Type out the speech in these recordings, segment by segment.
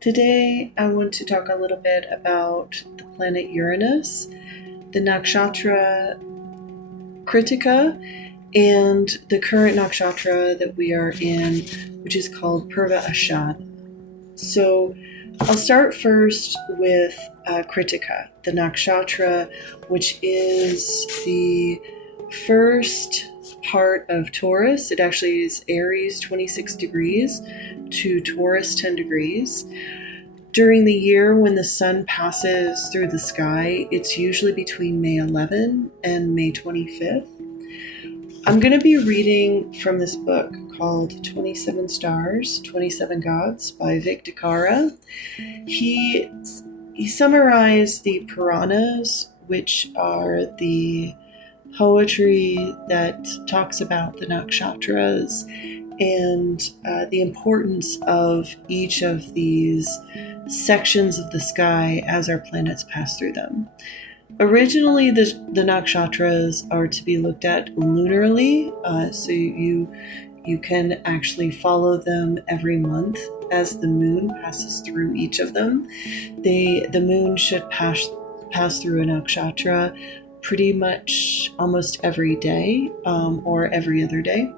Today, I want to talk a little bit about the planet Uranus, the nakshatra Krittika, and the current nakshatra that we are in, which is called Purva Ashad. So, I'll start first with Krittika, the nakshatra, which is the first part of Taurus. It actually is Aries 26 degrees to Taurus 10 degrees. During the year when the sun passes through the sky, it's usually between May 11 and May 25th. I'm going to be reading from this book called 27 Stars, 27 Gods by Krittika. He summarized the Puranas, which are the poetry that talks about the nakshatras and the importance of each of these sections of the sky as our planets pass through them. Originally, the nakshatras are to be looked at lunarly, so you can actually follow them every month as the moon passes through each of them. The moon should pass through a nakshatra pretty much almost every day or every other day.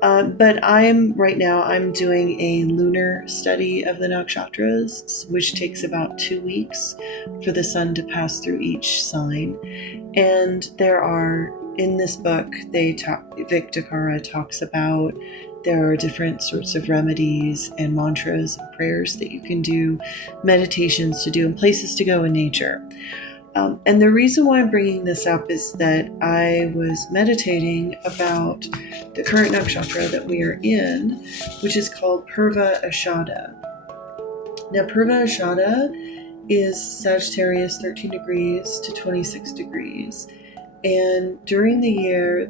But I'm doing a lunar study of the nakshatras, which takes about 2 weeks for the sun to pass through each sign. And in this book, Krittika talks about there are different sorts of remedies and mantras and prayers that you can do, meditations to do, and places to go in nature. And the reason why I'm bringing this up is that I was meditating about the current nakshatra that we are in, which is called Purva Ashada. Now, Purva Ashada is Sagittarius 13 degrees to 26 degrees. And during the year,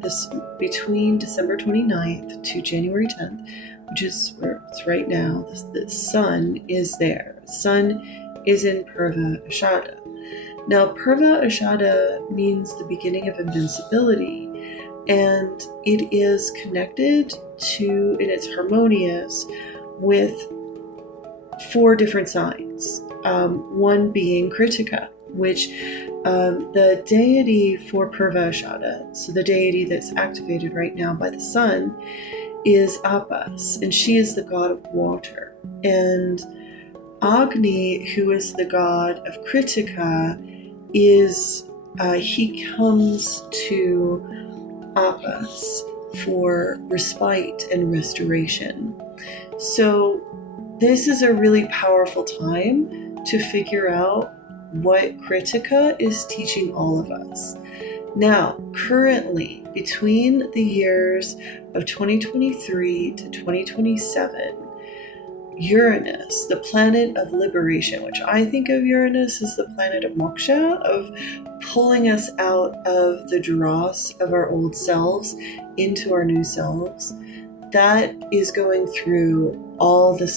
between December 29th to January 10th, which is where it's right now, the sun is there. The sun is in Purva Ashada. Now, Purva Ashada means the beginning of invincibility, and it is connected to, and it's harmonious with 4 different signs. One being Krittika, which the deity for Purva Ashada, so the deity that's activated right now by the sun, is Apas, and she is the god of water. And Agni, who is the god of Krittika, he comes to Apas for respite and restoration. So this is a really powerful time to figure out what Krittika is teaching all of us. Now, currently, between the years of 2023 to 2027, Uranus, the planet of liberation, which I think of Uranus as the planet of moksha, of pulling us out of the dross of our old selves into our new selves, that is going through all the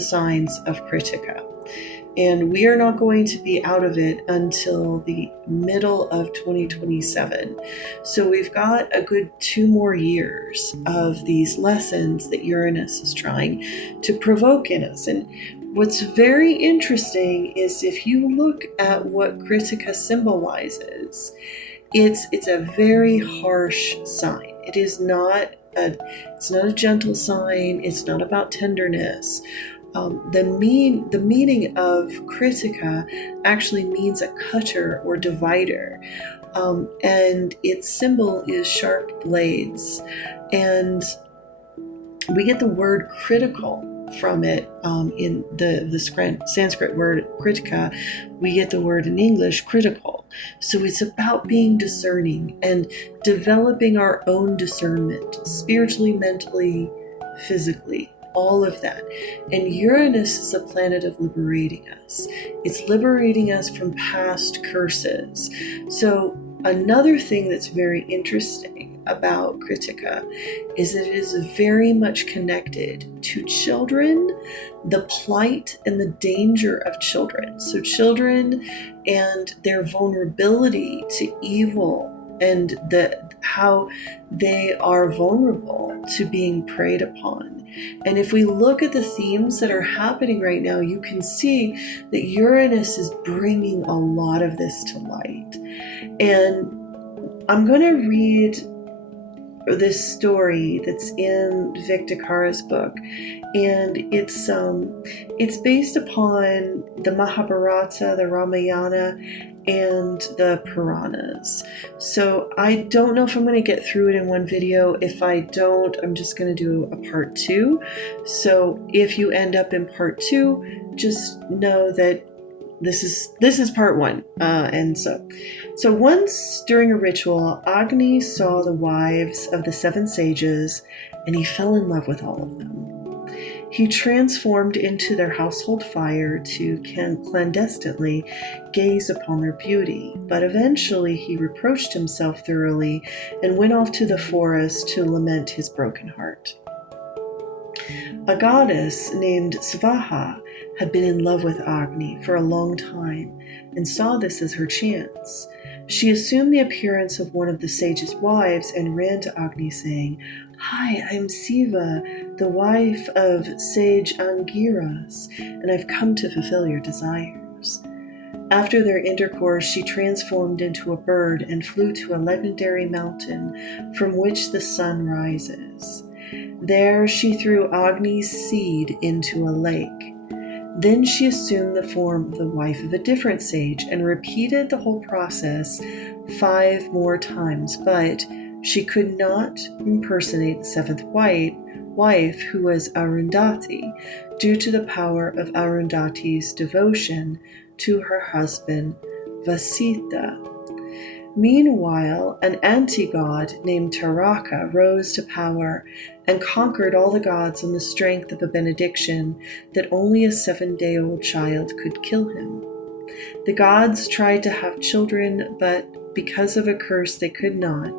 signs of Krittika. And we are not going to be out of it until the middle of 2027. So we've got a good 2 more years of these lessons that Uranus is trying to provoke in us. And what's very interesting is if you look at what Krittika symbolizes, it's a very harsh sign. It's not a gentle sign. It's not about tenderness. The meaning of Krittika actually means a cutter or divider, and its symbol is sharp blades, and we get the word critical from it in the Sanskrit word Krittika. We get the word in English critical. So it's about being discerning and developing our own discernment, spiritually, mentally, physically. All of that. And Uranus is a planet of liberating us. It's liberating us from past curses. So another thing that's very interesting about Krittika is that it is very much connected to children, the plight and the danger of children. So children and their vulnerability to evil and how they are vulnerable to being preyed upon. And if we look at the themes that are happening right now, you can see that Uranus is bringing a lot of this to light. And I'm going to read this story that's in Victor Kara's book, and it's based upon the Mahabharata, the Ramayana, and the Puranas. So I don't know if I'm going to get through it in one video. If I don't, I'm just going to do a part 2. So if you end up in part 2, just know that this is part 1. And so once during a ritual, Agni saw the wives of the 7 sages, and he fell in love with all of them. He transformed into their household fire to clandestinely gaze upon their beauty, but eventually he reproached himself thoroughly and went off to the forest to lament his broken heart. A goddess named Svaha had been in love with Agni for a long time and saw this as her chance. She assumed the appearance of one of the sage's wives and ran to Agni saying, "Hi, I'm Siva, the wife of Sage Angiras, and I've come to fulfill your desires." After their intercourse, she transformed into a bird and flew to a legendary mountain from which the sun rises. There she threw Agni's seed into a lake. Then she assumed the form of the wife of a different sage and repeated the whole process 5 more times, but she could not impersonate the 7th wife, who was Arundhati, due to the power of Arundhati's devotion to her husband Vasita. Meanwhile, an anti-god named Taraka rose to power and conquered all the gods on the strength of a benediction that only a 7-day-old child could kill him. The gods tried to have children, but because of a curse they could not.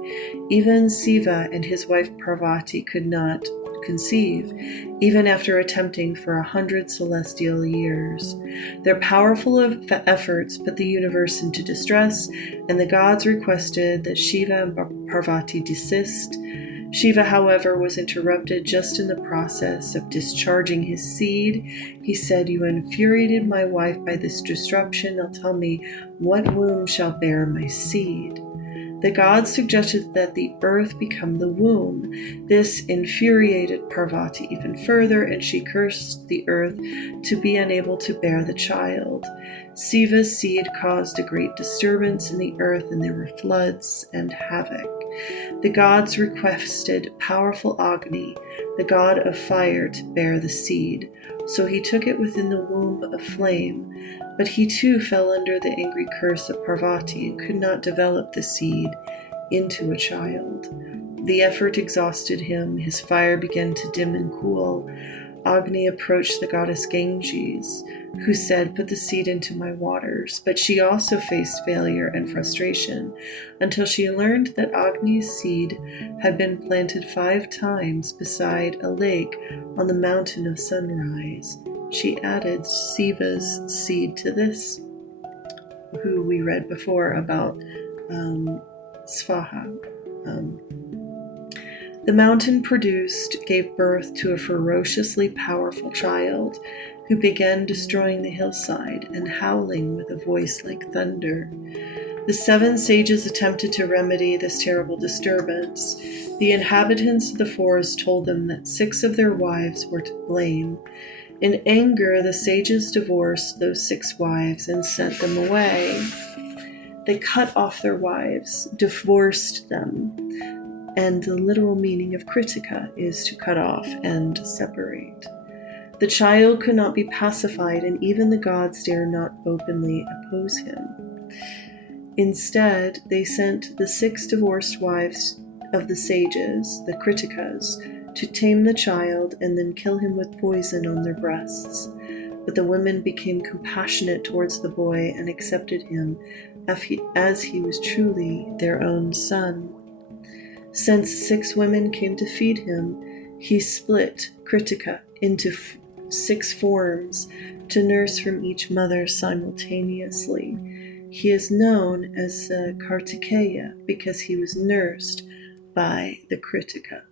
Even Siva and his wife Parvati could not conceive, even after attempting for 100 celestial years. Their powerful efforts put the universe into distress, and the gods requested that Shiva and Parvati desist. Shiva, however, was interrupted just in the process of discharging his seed. He said, "You infuriated my wife by this disruption. Now tell me, what womb shall bear my seed?" The gods suggested that the earth become the womb. This infuriated Parvati even further, and she cursed the earth to be unable to bear the child. Siva's seed caused a great disturbance in the earth, and there were floods and havoc. The gods requested powerful Agni, the god of fire, to bear the seed. So he took it within the womb of flame, but he too fell under the angry curse of Parvati and could not develop the seed into a child. The effort exhausted him. His fire began to dim and cool. Agni approached the goddess Ganges, who said, "Put the seed into my waters." But she also faced failure and frustration until she learned that Agni's seed had been planted 5 times beside a lake on the mountain of sunrise. She added Siva's seed to this, who we read before about Svaha. The mountain gave birth to a ferociously powerful child who began destroying the hillside and howling with a voice like thunder. The 7 sages attempted to remedy this terrible disturbance. The inhabitants of the forest told them that 6 of their wives were to blame. In anger, the sages divorced those 6 wives and sent them away. They cut off their wives, divorced them. And the literal meaning of Krittika is to cut off and separate. The child could not be pacified, and even the gods dare not openly oppose him. Instead, they sent the 6 divorced wives of the sages, the Krittikas, to tame the child and then kill him with poison on their breasts. But the women became compassionate towards the boy and accepted him as he was truly their own son. Since 6 women came to feed him, he split Krittika into 6 forms to nurse from each mother simultaneously. He is known as Kartikeya because he was nursed by the Krittika.